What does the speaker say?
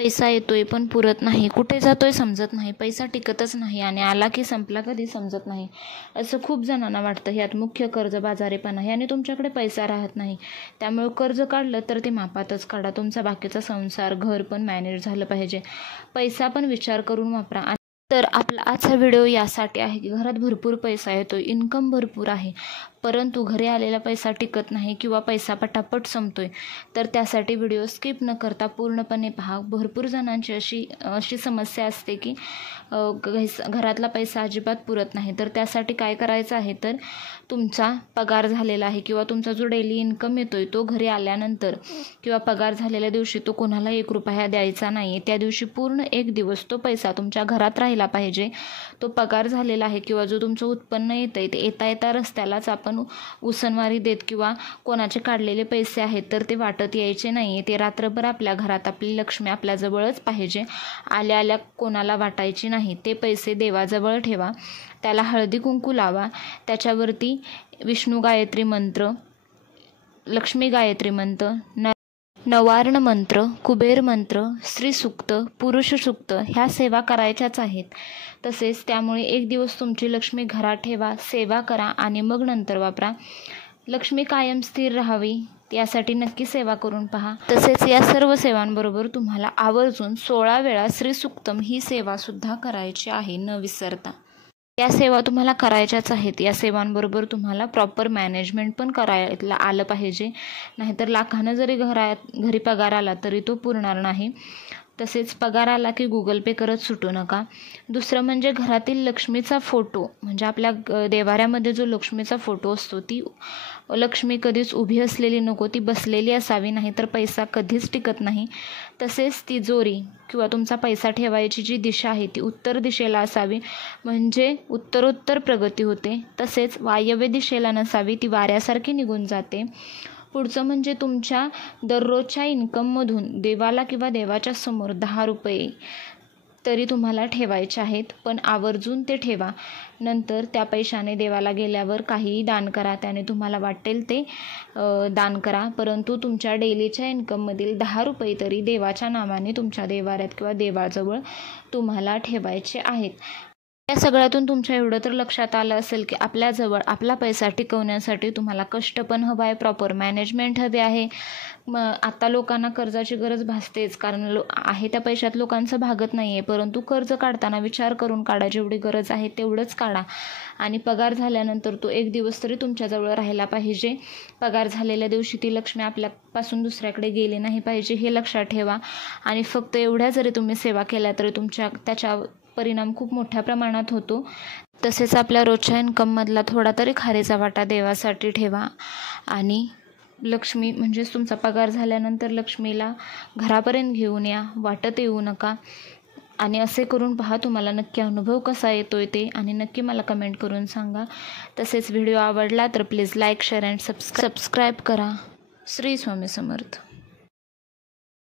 पैसा येतोय पण पुरत नाही, कुठे जातोय समजत नाही, पैसा टिकतच नाही आणि आला की संपला कधी समजत नाही, असं खूप जणांना वाटतं. ह्यात मुख्य कर्जबाजारीपणा आहे आणि तुमच्याकडे पैसा राहत नाही. त्यामुळे कर्ज काढलं तर ते मापातच काढा. तुमचा बाकीचा संसार, घर पण मॅनेज झालं पाहिजे. पैसा पण विचार करून वापरा. तर आपला आजचा व्हिडिओ यासाठी आहे की घरात भरपूर पैसा येतो, इन्कम भरपूर आहे, परंतु घरी आलेला पैसा टिकत नाही किंवा पैसा पटापट संपतोय. तर त्यासाठी व्हिडिओ स्किप न करता पूर्णपणे पहा. भरपूर जणांची अशी समस्या असते की घरातला पैसा अजिबात पुरत नाही. तर त्यासाठी काय करायचं आहे, तर तुमचा पगार झालेला आहे किंवा तुमचा जो डेली इन्कम येतोय तो घरी आल्यानंतर किंवा पगार झालेल्या दिवशी तो कोणाला 1 रुपया द्यायचा नाही. त्या दिवशी पूर्ण 1 दिवस तो पैसा तुमच्या घरात राहिला पाहिजे. तो पगार झालेला आहे किंवा जो तुमचं उत्पन्न येतंय ते येता येता रस्त्यालाच आपण उसनवारी देत किंवा कोणाचे काढलेले पैसे आहेत तर ते वाटत यायचे नाही. ते रात्रभर आपल्या घरात आपली लक्ष्मी आपल्याजवळच पाहिजे, आल्या आल्या कोणाला वाटायची नाही. ते पैसे देवाजवळ ठेवा, त्याला हळदी कुंकू लावा, त्याच्यावरती विष्णू गायत्री मंत्र, लक्ष्मी गायत्री मंत्र, नवार्ण मंत्र, कुबेर मंत्र, स्त्री सूक्त, पुरुष सूक्त ह्या सेवा करायच्याच आहेत. तसेच त्यामुळे 1 दिवस तुमची लक्ष्मी घरात ठेवा, सेवा करा आणि मग नंतर वापरा. लक्ष्मी कायम स्थिर राहावी यासाठी नक्की सेवा करून पहा. तसेच या सर्व सेवांबरोबर तुम्हाला आवर्जून 16 वेळा श्रीसूक्तम ही सेवासुद्धा करायची आहे न विसरता. या सेवा तुम्हाला करायच्याच आहेत. या सेवांबरोबर तुम्हाला प्रॉपर मॅनेजमेंट पण करायला आलं पाहिजे, नाहीतर लाखानं जरी घरी पगार आला तरी तो पुरणार नाही. तसेच पगार आला की गुगल पे करत सुटू नका. दुसरं म्हणजे घरातील लक्ष्मीचा फोटो, म्हणजे आपल्या देवाऱ्यामध्ये जो लक्ष्मीचा फोटो असतो ती लक्ष्मी कधीच उभी असलेली नको, ती बसलेली असावी, नाही तर पैसा कधीच टिकत नाही. तसेच तिजोरी किंवा तुमचा पैसा ठेवायची जी दिशा आहे ती उत्तर दिशेला असावी, म्हणजे उत्तरोत्तर प्रगती होते. तसेच वायव्य दिशेला नसावी, ती वाऱ्यासारखी निघून जाते. पुढचं म्हणजे तुमच्या दररोजच्या इन्कममधून देवाला किंवा देवाच्या समोर 10 रुपये तरी तुम्हाला ठेवायचे आहेत, पण आवर्जून ते ठेवा. नंतर त्या पैशाने देवाला गेल्यावर काहीही दान करा, त्याने तुम्हाला वाटेल ते दान करा, परंतु तुमच्या डेलीच्या इन्कममधील 10 रुपये तरी देवाच्या नावाने तुमच्या देवाऱ्यात किंवा देवाजवळ तुम्हाला ठेवायचे आहेत. या सगळ्यातून तुमच्या एवढं तर लक्षात आलं असेल की आपल्याजवळ आपला पैसा टिकवण्यासाठी तुम्हाला कष्ट पण हवं आहे, प्रॉपर मॅनेजमेंट हवे आहे. आता लोकांना कर्जाची गरज भासतेच, कारण आहे त्या पैशात लोकांचं भागत नाही आहे, परंतु कर्ज काढताना विचार करून काढा. जेवढी गरज आहे तेवढंच काढा आणि पगार झाल्यानंतर तो 1 दिवस तरी तुमच्याजवळ राहायला पाहिजे. पगार झालेल्या दिवशी ती लक्ष्मी आपल्यापासून दुसऱ्याकडे गेली नाही पाहिजे, हे लक्षात ठेवा. आणि फक्त एवढ्या जरी तुम्ही सेवा केल्या तरी त्याच्या परिणाम खूप मोठ्या प्रमाणात होतो. तसेच आपल्या रोजच्या इन्कममधला थोडा तरी खारीचा वाटा देवासाठी ठेवा आणि लक्ष्मी म्हणजेच तुमचा पगार झाल्यानंतर लक्ष्मीला घरापर्यंत घेऊन या, वाटत येऊ नका. आणि असे करून पहा, तुम्हाला नक्की अनुभव कसा येतोय ते आणि नक्की मला कमेंट करून सांगा. तसेच व्हिडिओ आवडला तर please like, share and subscribe करा. श्री स्वामी समर्थ.